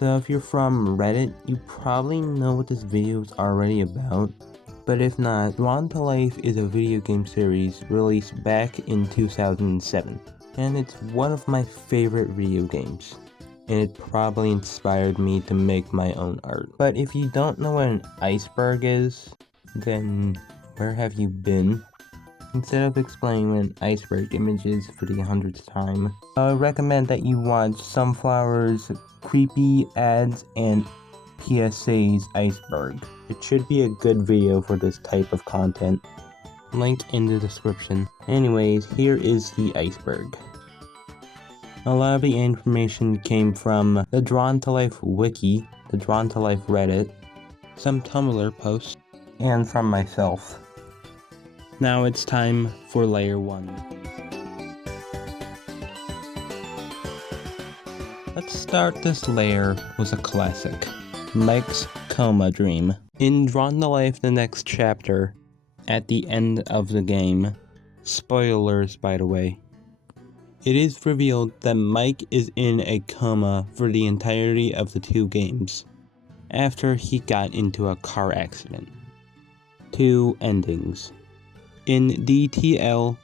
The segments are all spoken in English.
So if you're from Reddit, you probably know what this video is already about. But if not, Drawn to Life is a video game series released back in 2007. And it's one of my favorite video games. And it probably inspired me to make my own art. But if you don't know what an iceberg is, then where have you been? Instead of explaining what an iceberg image is for the 100th time, I would recommend that you watch Sunflower's creepy ads and PSA's iceberg. It should be a good video for this type of content. Link in the description. Anyways, here is the iceberg. A lot of the information came from the Drawn to Life wiki, the Drawn to Life Reddit, some Tumblr posts, and from myself. Now it's time for layer 1. Let's start this layer with a classic, Mike's coma dream. In Drawn to Life the next chapter, at the end of the game, spoilers by the way, it is revealed that Mike is in a coma for the entirety of the 2 games, after he got into a car accident. 2 endings. In DTL-TNC,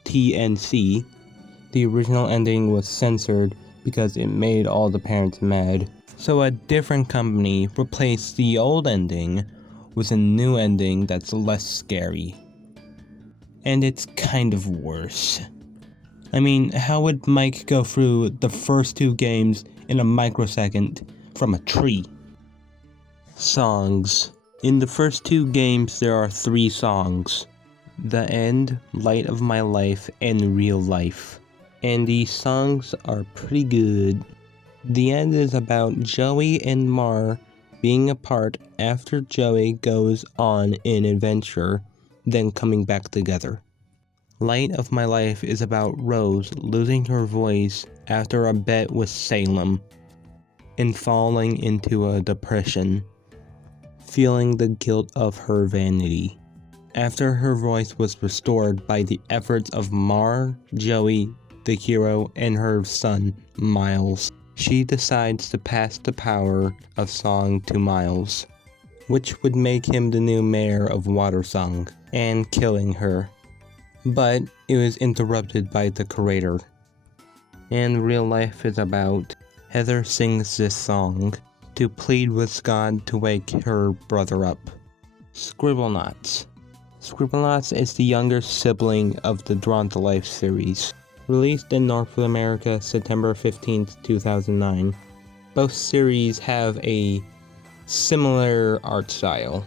the original ending was censored because it made all the parents mad, so a different company replaced the old ending with a new ending that's less scary. And it's kind of worse. I mean, how would Mike go through the first 2 games in a microsecond from a tree? Songs. In the first 2 games there are 3 songs. The End, Light of My Life, and Real Life. And these songs are pretty good. The End is about Joey and Mar being apart after Joey goes on an adventure, then coming back together. Light of My Life is about Rose losing her voice after a bet with Salem, and falling into a depression, feeling the guilt of her vanity. After her voice was restored by the efforts of Mar, Joey, the hero, and her son, Miles, she decides to pass the power of song to Miles, which would make him the new mayor of Watersong, and killing her. But it was interrupted by the curator. And Real Life is about Heather sings this song to plead with God to wake her brother up. Scribblenauts. Scribblenauts is the younger sibling of the Drawn to Life series, released in North America September 15, 2009. Both series have a similar art style,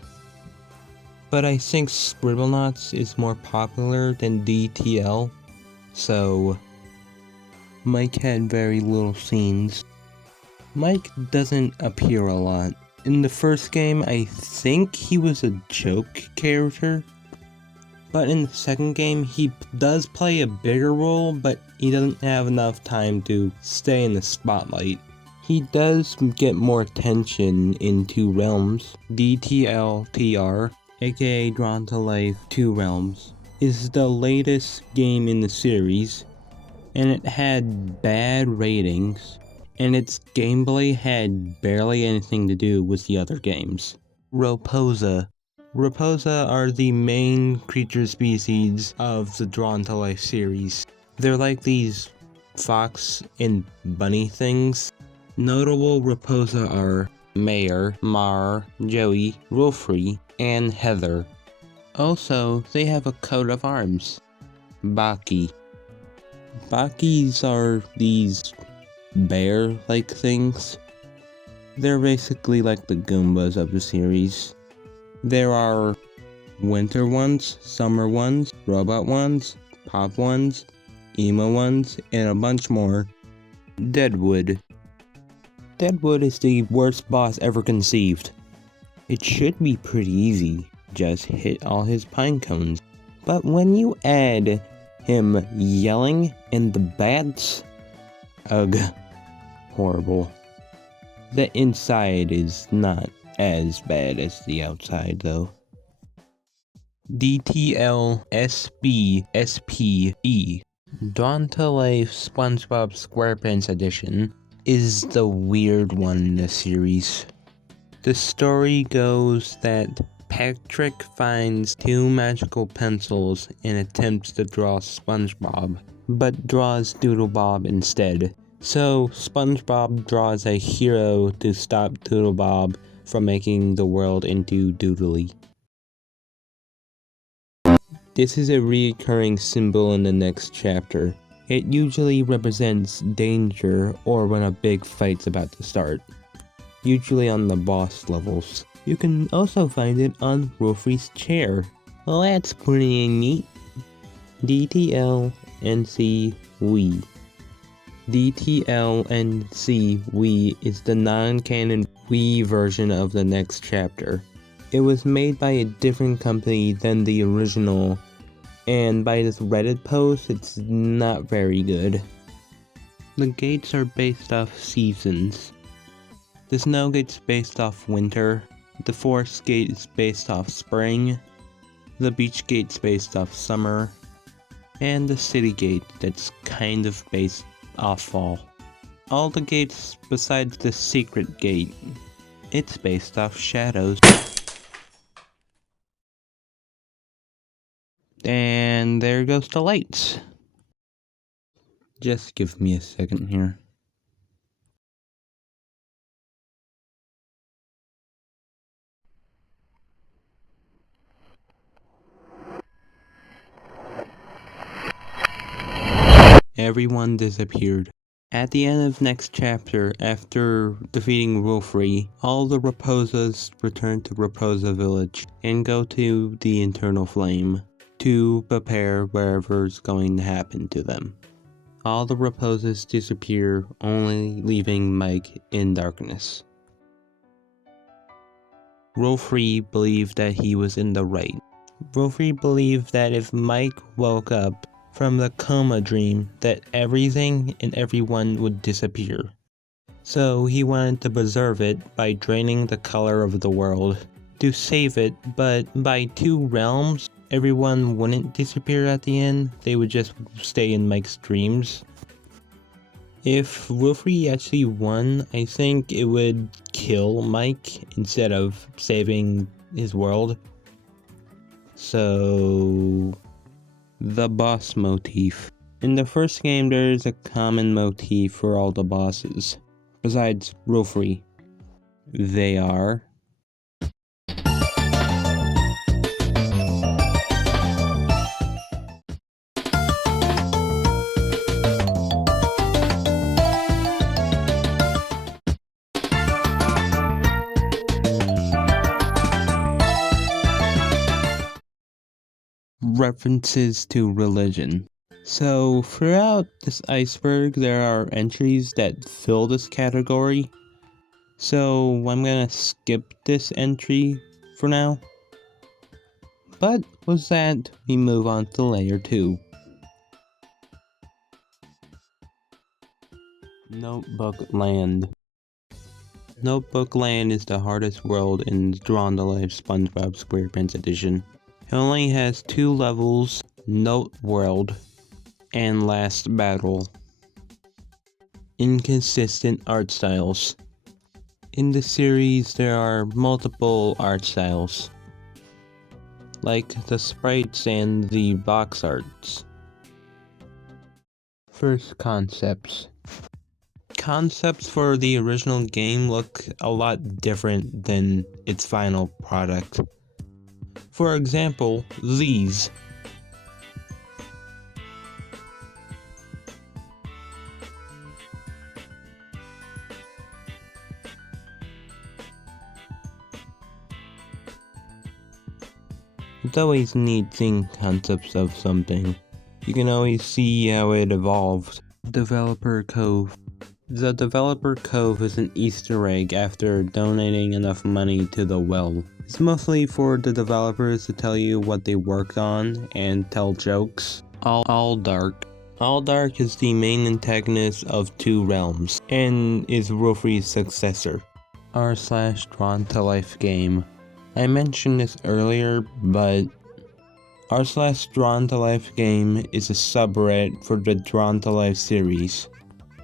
but I think Scribblenauts is more popular than DTL, so Mike had very little scenes. Mike doesn't appear a lot. In the first game, I think he was a joke character, but in the second game, he does play a bigger role, but he doesn't have enough time to stay in the spotlight. He does get more attention in 2 realms. DTL-TR, aka Drawn to Life 2 Realms, is the latest game in the series, and it had bad ratings, and its gameplay had barely anything to do with the other games. Raposa. Raposa are the main creature species of the Drawn to Life series. They're like these fox and bunny things. Notable Raposa are Mayor, Mar, Joey, Wolfrey, and Heather. Also, they have a coat of arms. Baki. Bakis are these bear-like things. They're basically like the Goombas of the series. There are winter ones, summer ones, robot ones, pop ones, emo ones, and a bunch more. Deadwood. Deadwood is the worst boss ever conceived. It should be pretty easy, just hit all his pine cones. But when you add him yelling and the bats, ugh, horrible. The inside is not as bad as the outside though. DTL-SB-SPE Drawn to Life SpongeBob SquarePants Edition is the weird one in the series. The story goes that Patrick finds 2 magical pencils and attempts to draw SpongeBob, but draws Doodlebob instead. So SpongeBob draws a hero to stop Doodlebob from making the world into doodly. This is a recurring symbol in the next chapter. It usually represents danger or when a big fight's about to start, usually on the boss levels. You can also find it on Wolfrey's chair. Well, that's pretty neat. DTLNC Wii. DTLNC Wii is the non-canon Wii version of the next chapter. It was made by a different company than the original, and by this Reddit post, it's not very good. The gates are based off seasons. The snow gate's based off winter, the forest gate is based off spring, the beach gate's based off summer, and the city gate that's kind of based off fall. All the gates besides the secret gate, it's based off shadows. And there goes the lights. Just give me a second here. Everyone disappeared. At the end of next chapter, after defeating Wolfrey, all the Raposas return to Raposa Village and go to the Eternal Flame to prepare whatever's going to happen to them. All the Raposas disappear, only leaving Mike in darkness. Wolfrey believed that he was in the right. Wolfrey believed that if Mike woke up from the coma dream, that everything and everyone would disappear. So he wanted to preserve it by draining the color of the world to save it, but by 2 realms, everyone wouldn't disappear at the end, they would just stay in Mike's dreams. If Wolfrey actually won, I think it would kill Mike instead of saving his world. So, the boss motif. In the first game, there is a common motif for all the bosses, besides Wolfrey. They are references to religion. So throughout this iceberg, there are entries that fill this category. So I'm gonna skip this entry for now. But with that, we move on to layer 2. Notebook Land. Notebook Land is the hardest world in Drawn to Life SpongeBob SquarePants edition. It only has 2 levels, Note World and Last Battle. Inconsistent art styles. In the series, there are multiple art styles, like the sprites and the box arts. First, concepts. Concepts for the original game look a lot different than its final product. For example, these. It's always neat seeing concepts of something. You can always see how it evolved. Developer Cove. The Developer Cove is an Easter egg after donating enough money to the well. It's mostly for the developers to tell you what they worked on and tell jokes. Aldark. Aldark is the main antagonist of 2 realms and is Wolfrey's successor. r/Drawn to Life game. I mentioned this earlier, but r/Drawn to Life game is a subreddit for the Drawn to Life series.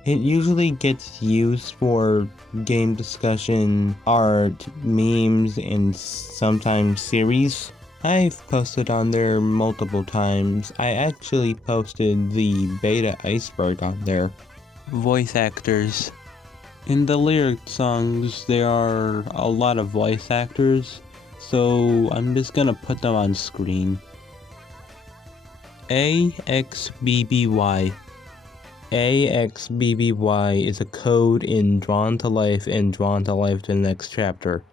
It usually gets used for game discussion, art, memes, and sometimes series. I've posted on there multiple times. I actually posted the beta iceberg on there. Voice actors. In the lyric songs, there are a lot of voice actors, so I'm just gonna put them on screen. AXBBY. AXBBY is a code in Drawn to Life and Drawn to Life the Next Chapter.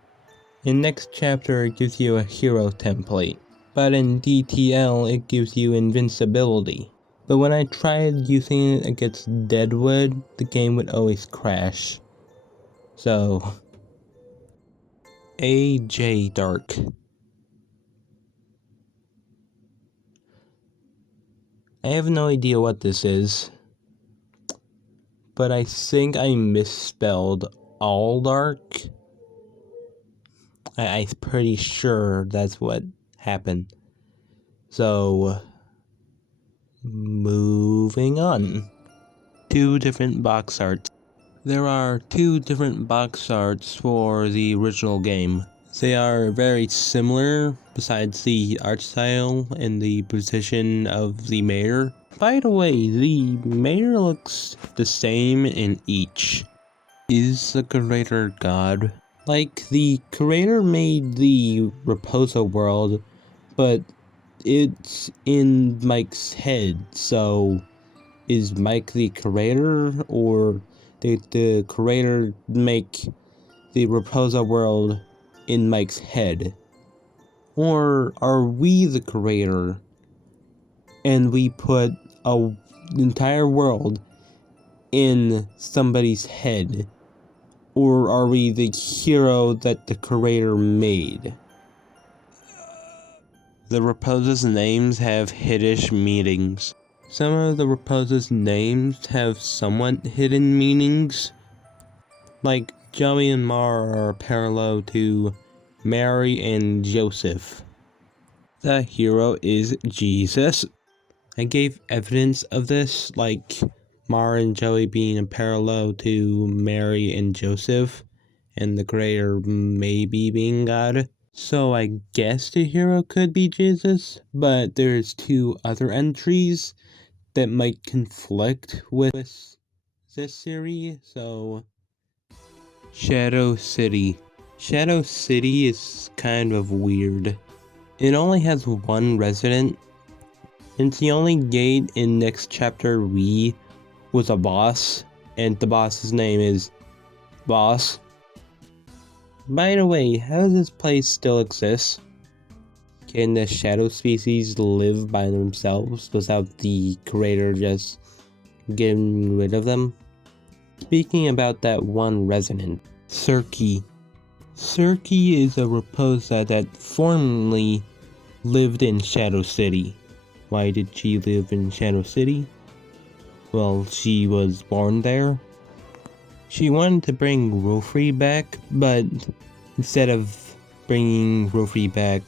In Next Chapter, it gives you a hero template, but in DTL, it gives you invincibility. But when I tried using it against Deadwood, the game would always crash. So, AJ Dark. I have no idea what this is, but I think I misspelled All Dark. I'm pretty sure that's what happened. So, moving on. 2 different box arts. There are 2 different box arts for the original game. They are very similar, besides the art style and the position of the mayor. By the way, the mayor looks the same in each. Is the creator God? Like, the creator made the Raposa world, but it's in Mike's head, so is Mike the creator, or did the creator make the Raposa world in Mike's head? Or are we the creator, and we put an entire world in somebody's head? Or are we the hero that the creator made? The Raposa's names have hiddish meanings. Some of the Raposa's names have somewhat hidden meanings. Like Joey and Mara are parallel to Mary and Joseph. The hero is Jesus. I gave evidence of this, like Mara and Joey being a parallel to Mary and Joseph, and the creator maybe being God. So I guess the hero could be Jesus, but there's 2 other entries that might conflict with this series, so... Shadow City. Shadow City is kind of weird. It only has 1 resident. It's the only gate in Next Chapter we with a boss, and the boss's name is Boss. By the way, how does this place still exist? Can the shadow species live by themselves without the creator just getting rid of them? Speaking about that 1 resident, Circe. Circe is a Raposa that formerly lived in Shadow City. Why did she live in Shadow City? Well, she was born there. She wanted to bring Rofri back, but instead of bringing Rofri back,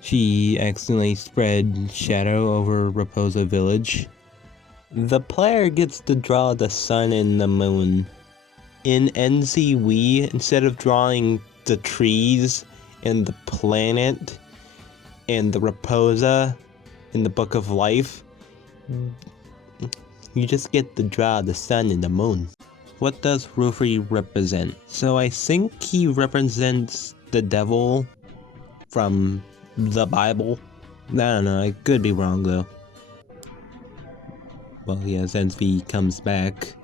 she accidentally spread shadow over Raposa Village. The player gets to draw the sun and the moon. In NZ Wii, instead of drawing the trees and the planet and the Raposa in the Book of Life, you just get to draw the sun and the moon. What does Rufy represent? So I think he represents the devil from the Bible. I don't know, I could be wrong though. Well, yeah, since he comes back.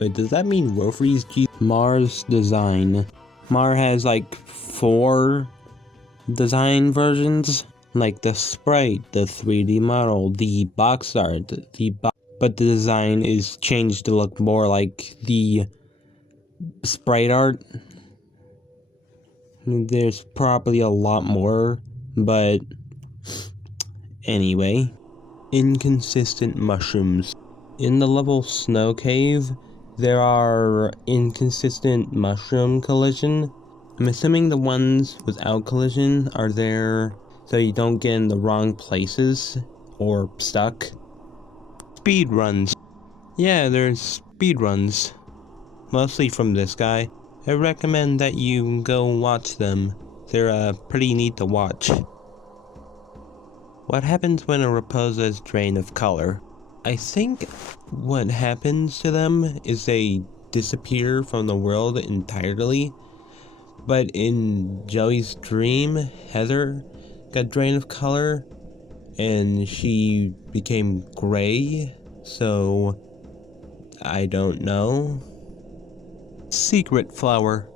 But does that mean Rofri's Jesus? Mar's design. Mar has like 4 design versions. Like the sprite, the 3D model, the box art, but the design is changed to look more like the sprite art. There's probably a lot more, but anyway. Inconsistent mushrooms. In the level Snow Cave, there are inconsistent mushroom collision. I'm assuming the ones without collision are there so you don't get in the wrong places or stuck. Speed runs. Yeah, there's speedruns. Mostly from this guy. I recommend that you go watch them. They're pretty neat to watch. What happens when a Raposa is drained of color? I think what happens to them is they disappear from the world entirely. But in Joey's dream, Heather got drained of color and she became gray, so I don't know. Secret flower.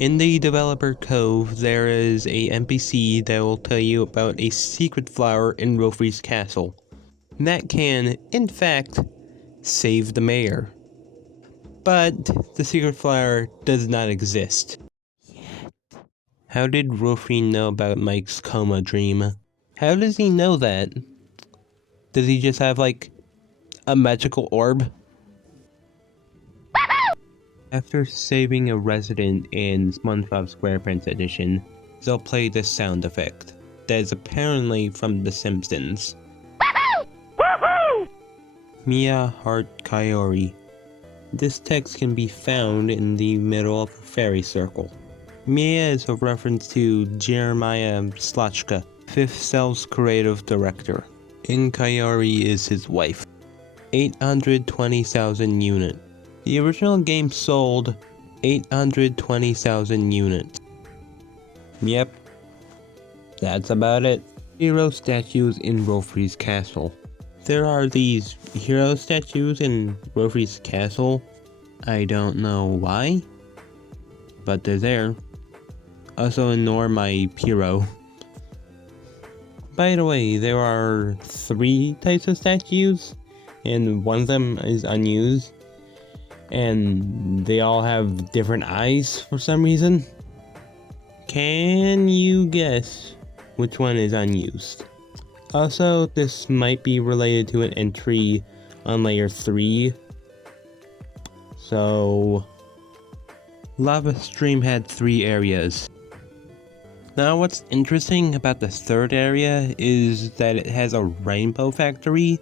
In the developer cove, there is a NPC that will tell you about a secret flower in Rofri's castle. That can, in fact, save the mayor. But the secret flower does not exist. How did Rofri know about Mike's coma dream? How does he know that? Does he just have, like, a magical orb? After saving a resident in SpongeBob SquarePants edition, they'll play this sound effect that is apparently from The Simpsons. Mia Heart Kaori. This text can be found in the middle of a fairy circle. Mia is a reference to Jeremiah Slotchka, Fifth Cell's creative director, and Kaori is his wife. 820,000 units. The original game sold 820,000 units. Yep, that's about it. Hero statues in Rofri's castle. There are these hero statues in Rofri's castle. I don't know why, but they're there. Also ignore my hero. By the way, there are 3 types of statues, and one of them is unused. And they all have different eyes for some reason. Can you guess which one is unused? Also, this might be related to an entry on layer 3. So, Lava Stream had 3 areas. Now what's interesting about the 3rd area is that it has a rainbow factory.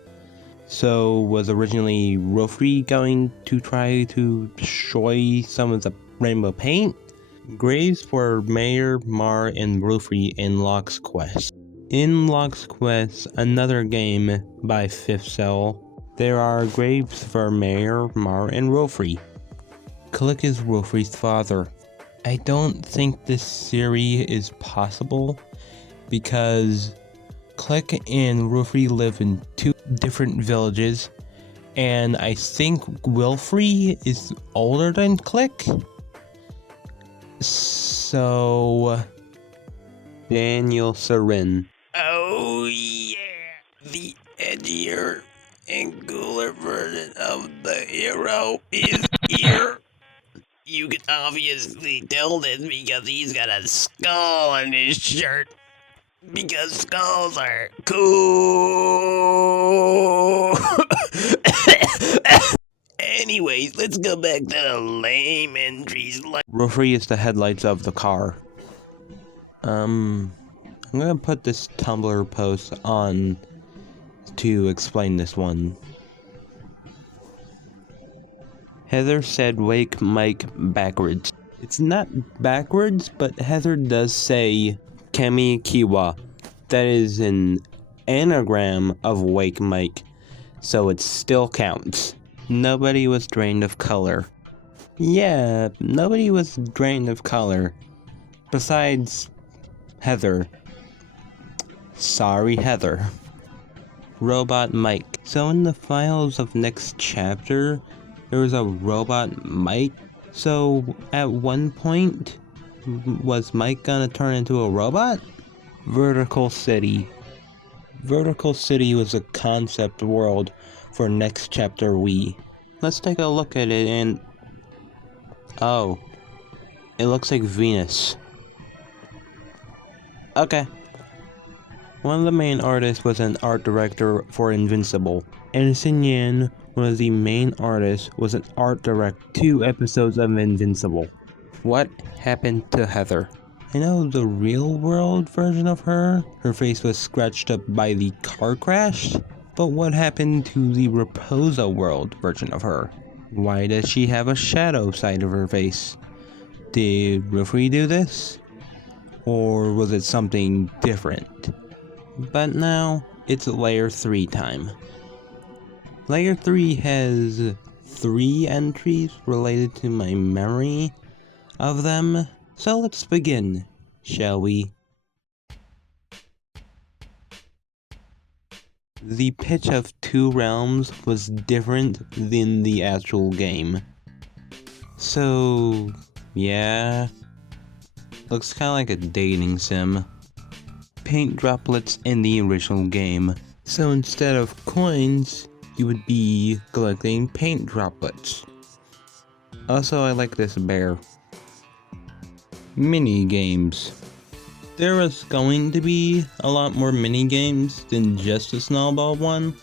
So was originally Rofri going to try to destroy some of the rainbow paint? Graves for Mayor, Mar, and Rofri in Locke's Quest. In Locke's Quest, another game by Fifth Cell, there are graves for Mayor, Mar, and Rofri. Click is Rofri's father. I don't think this series is possible because Click and Rofri live in 2 different villages, and I think Wilfrey is older than Click. So, Daniel Sarin. Oh yeah, the edgier and cooler version of the hero is here. You can obviously tell this because he's got a skull on his shirt. Because skulls are cool. Anyways, let's go back to the lame entries. Rofri is the headlights of the car. I'm gonna put this Tumblr post on to explain this one. Heather said wake Mike backwards. It's not backwards, but Heather does say Kemi Kiwa. That is an anagram of Wake Mike, so it still counts. Nobody was drained of color. Yeah, nobody was drained of color. Besides Heather. Sorry, Heather. Robot Mike. So in the files of next chapter, there was a robot Mike. So at one point, was Mike gonna turn into a robot? Vertical City. Vertical City was a concept world for next chapter Wii. Let's take a look at it and... oh. It looks like Venus. Okay. One of the main artists was an art director for Invincible. Anderson Yan, one of the main artists, was an art director 2 episodes of Invincible. What happened to Heather? I know the real world version of her face was scratched up by the car crash, But what happened to the Raposa world version of her? Why does she have a shadow side of her face? Did Rufy do this? Or was it something different? But now, it's layer 3 time. Layer 3 has 3 entries related to my memory of them, so let's begin, shall we? The pitch of 2 realms was different than the actual game. So, yeah, looks kinda like a dating sim. Paint droplets in the original game. So instead of coins, you would be collecting paint droplets. Also, I like this bear. Mini games. There was going to be a lot more mini games than just a snowball one,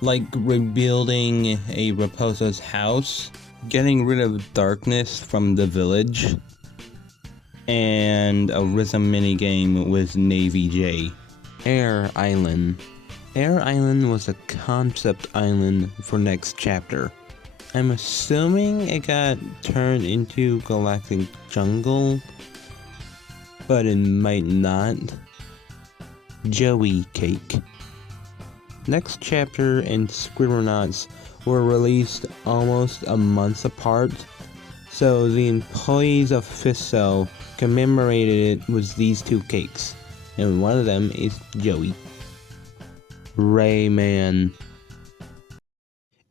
like rebuilding a Raposa's house, getting rid of darkness from the village, and a rhythm minigame with Navy J. Air Island. Air Island was a concept island for next chapter. I'm assuming it got turned into Galactic Jungle, but it might not. Joey Cake. Next chapter and Scribblenauts were released almost a month apart, so the employees of Fisto commemorated it with these 2 cakes, and one of them is Joey. Rayman.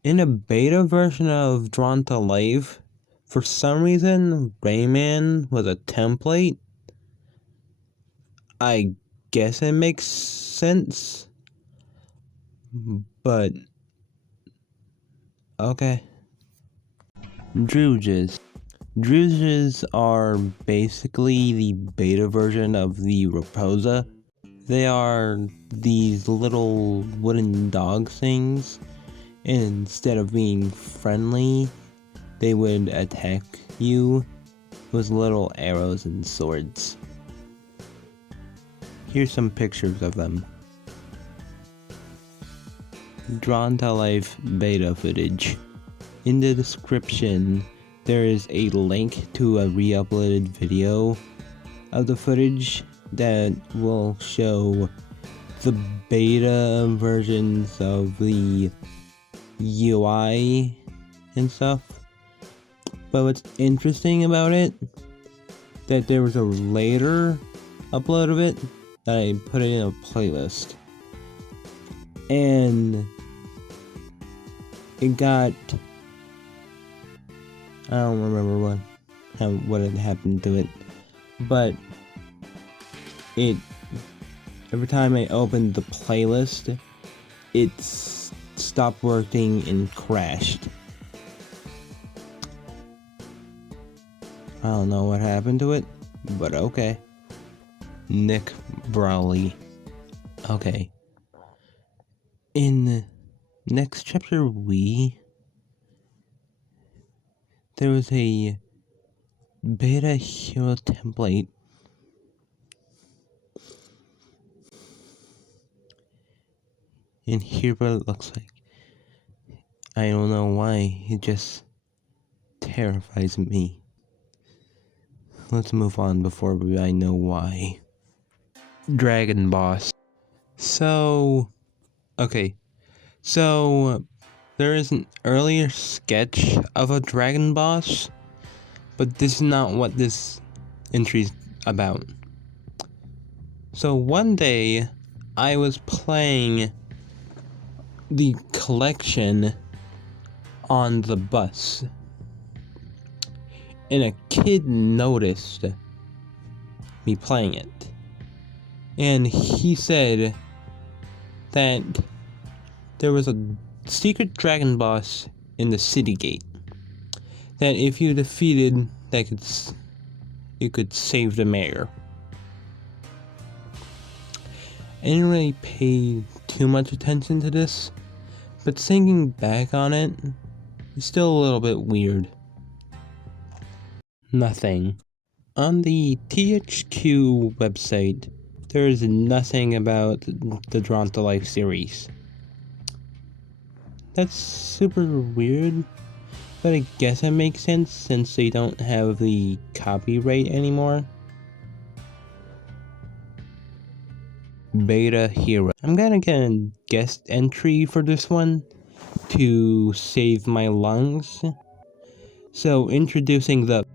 In a beta version of Drawn to Life, for some reason Rayman was a template. I guess it makes sense, but okay. Drooges. Drooges are basically the beta version of the Raposa. They are these little wooden dog things, and instead of being friendly, they would attack you with little arrows and swords. Here's some pictures of them. Drawn to Life beta footage. In the description, there is a link to a re-uploaded video of the footage that will show the beta versions of the UI and stuff. But what's interesting about it, that there was a later upload of it that I put it in a playlist, and it got, I don't remember what had happened to it, but it, every time I opened the playlist, it stopped working and crashed. I don't know what happened to it, but okay. Nick Brawley. Okay. In the next chapter, there was a beta hero template. And here what it looks like. I don't know why, it just terrifies me. Let's move on before I know why. Dragon Boss. So, okay. So, there is an earlier sketch of a dragon boss, but this is not what this entry's about. So one day, I was playing the collection on the bus, and a kid noticed me playing it. And he said that there was a secret dragon boss in the city gate that if you defeated, it could save the mayor. I didn't really pay too much attention to this, but thinking back on it, it's still a little bit weird. Nothing. On the THQ website, there is nothing about the Drawn to Life series. That's super weird, but I guess it makes sense since they don't have the copyright anymore. Beta Hero. I'm gonna get a guest entry for this one to save my lungs. So introducing the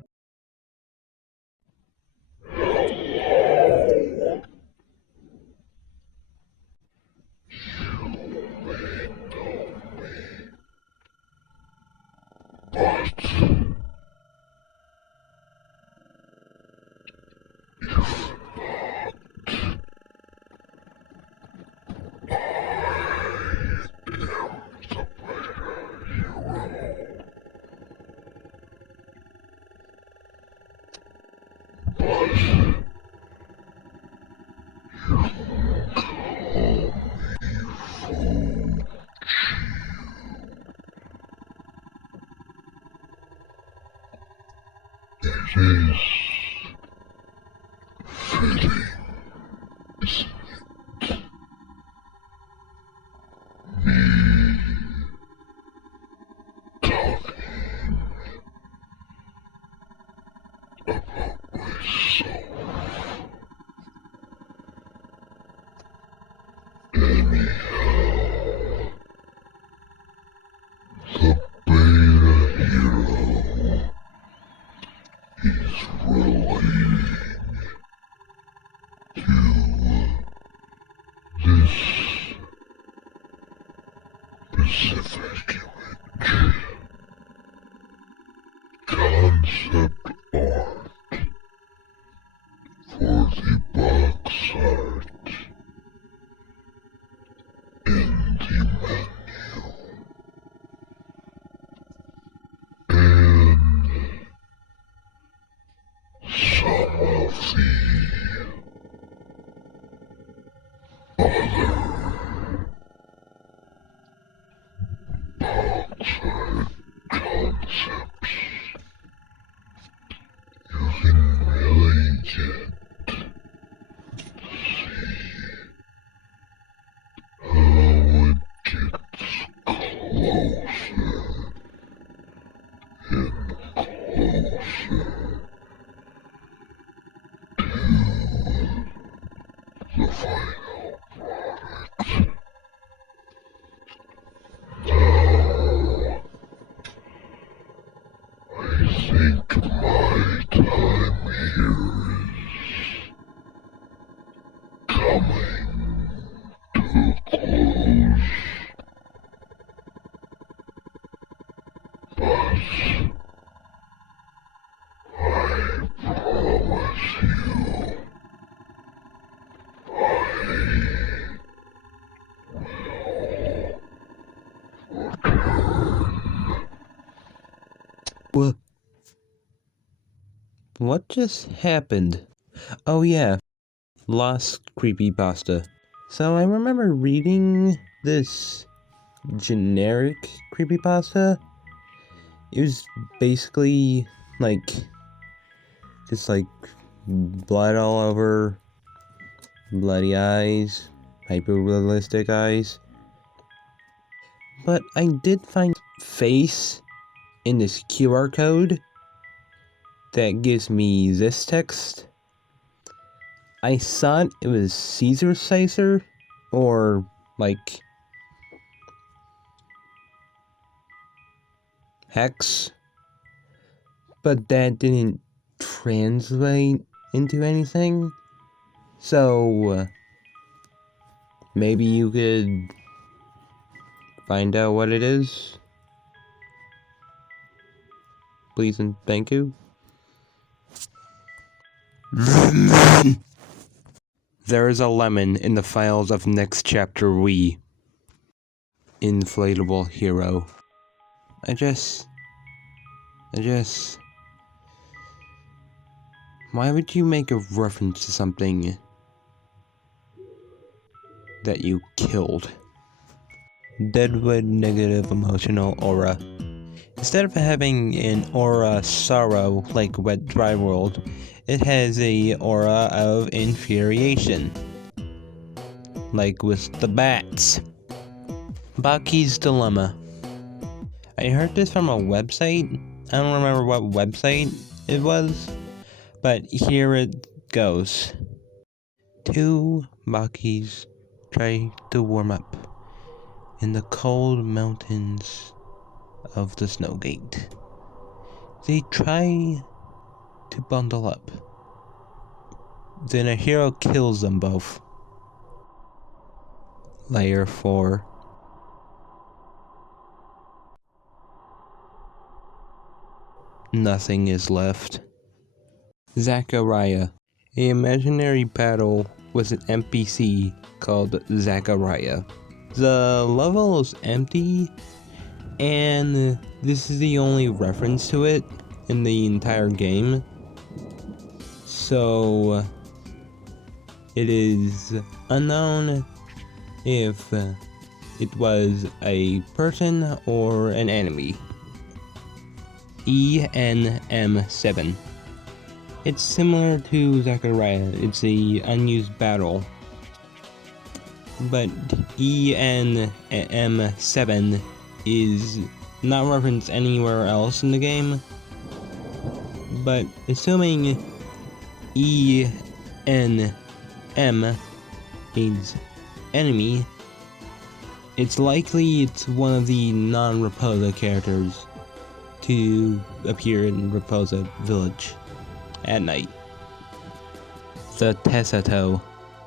specific concept art for the box art in the menu, and some of the other box art concepts. You can really get to see how it gets closer and closer to the final product. Now, I think my time here is coming to a close, but I promise you I will return. What just happened? Oh yeah, Lost Creepypasta. So I remember reading this generic creepypasta. It was basically like just like blood all over, bloody eyes, hyper realistic eyes. But I did find face in this QR code that gives me this text. I thought it was Caesar Sizer or like Hex, but that didn't translate into anything. So maybe you could find out what it is. Please and thank you. There is a lemon in the files of next chapter we. Inflatable hero. I just... Why would you make a reference to something that you killed? Deadwood negative emotional aura. Instead of having an aura sorrow like Wet Dry World, it has a aura of infuriation. Like with the bats. Baki's Dilemma. I heard this from a website. I don't remember what website it was, but here it goes. 2 Buckies try to warm up in the cold mountains of the Snowgate. They try to bundle up. Then a hero kills them both. Layer 4. Nothing is left. Zachariah. An imaginary battle with an NPC called Zachariah. The level is empty, and this is the only reference to it in the entire game. So it is unknown if it was a person or an enemy. ENM7. It's similar to Zachariah, it's a unused battle. But ENM7 is not referenced anywhere else in the game. But assuming ENM means enemy, it's likely it's one of the non-Raposa characters to appear in Raposa Village at night. The Tessato.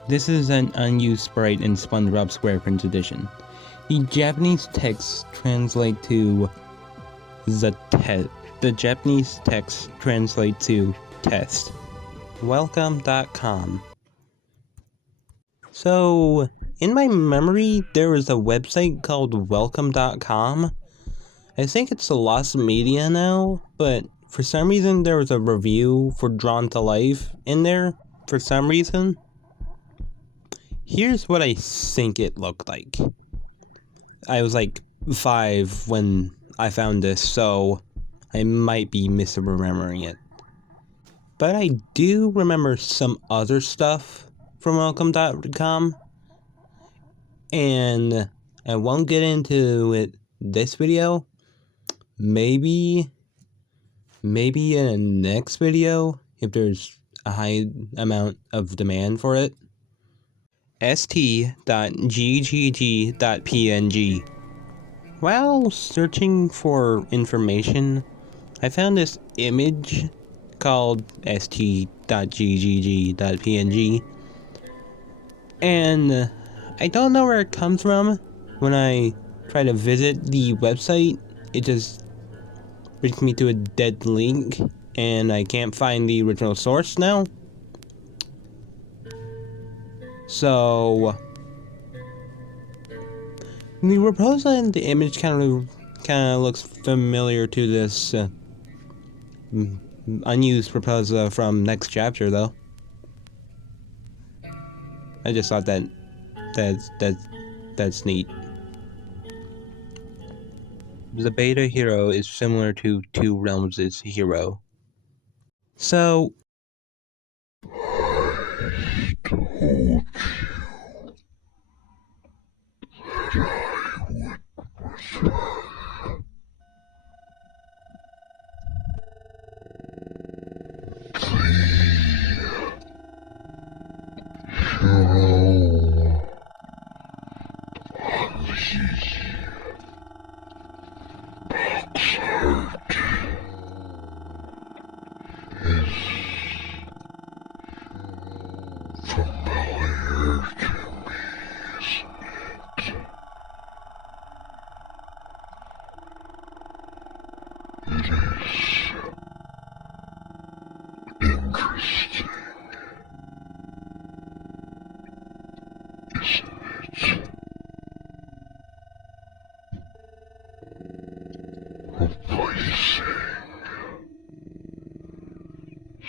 This is an unused sprite in SpongeBob SquarePants edition. The Japanese text translate to the Japanese text translate to test. Welcome.com. So, in my memory, there was a website called welcome.com. I think it's a lost media now, but for some reason there was a review for Drawn to Life in there, for some reason. Here's what I think it looked like. I was like 5 when I found this, so I might be misremembering it. But I do remember some other stuff from welcome.com, and I won't get into it this video. Maybe in a next video, if there's a high amount of demand for it. st.ggg.png. While searching for information, I found this image called st.ggg.png, and I don't know where it comes from. When I try to visit the website, it just brings me to a dead link, and I can't find the original source now. So the Raposa in the image kind of looks familiar to this unused Raposa from next chapter, though. I just thought that's neat. The beta hero is similar to Two Realms' hero. So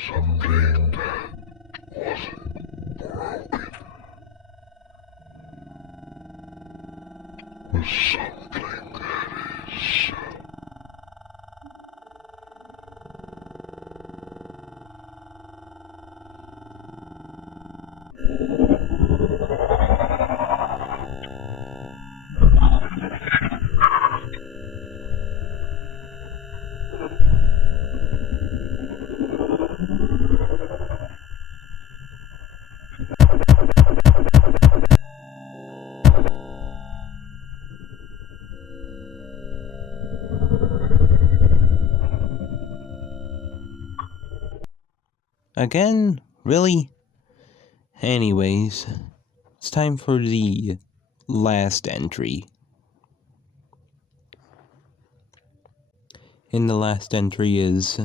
something that wasn't broken was something that is Again? Really? Anyways, it's time for the last entry. And the last entry is,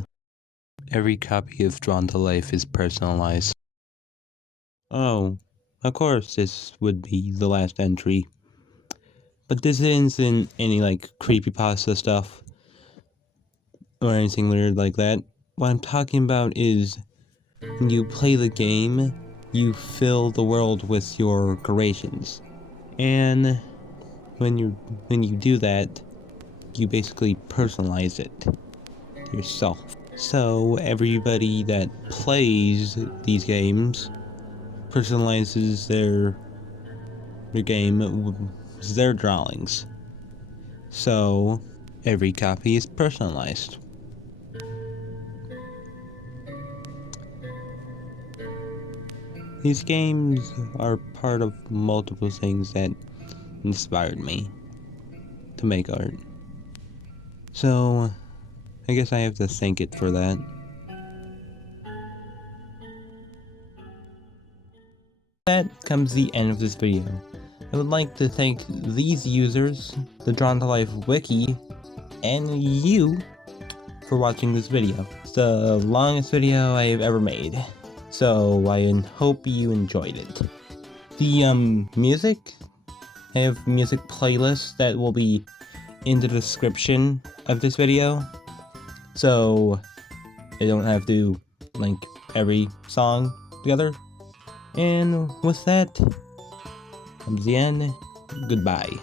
every copy of Drawn to Life is personalized. Oh, of course this would be the last entry. But this isn't any creepypasta stuff or anything weird like that. What I'm talking about is when you play the game, you fill the world with your creations. And when you do that, you basically personalize it to yourself. So everybody that plays these games personalizes their game with their drawings. So every copy is personalized. These games are part of multiple things that inspired me to make art. So I guess I have to thank it for that. That comes the end of this video. I would like to thank these users, the Drawn to Life wiki, and you for watching this video. It's the longest video I've ever made, so I hope you enjoyed it. The music, I have music playlists that will be in the description of this video, so I don't have to link every song together. And with that, comes the end. Goodbye.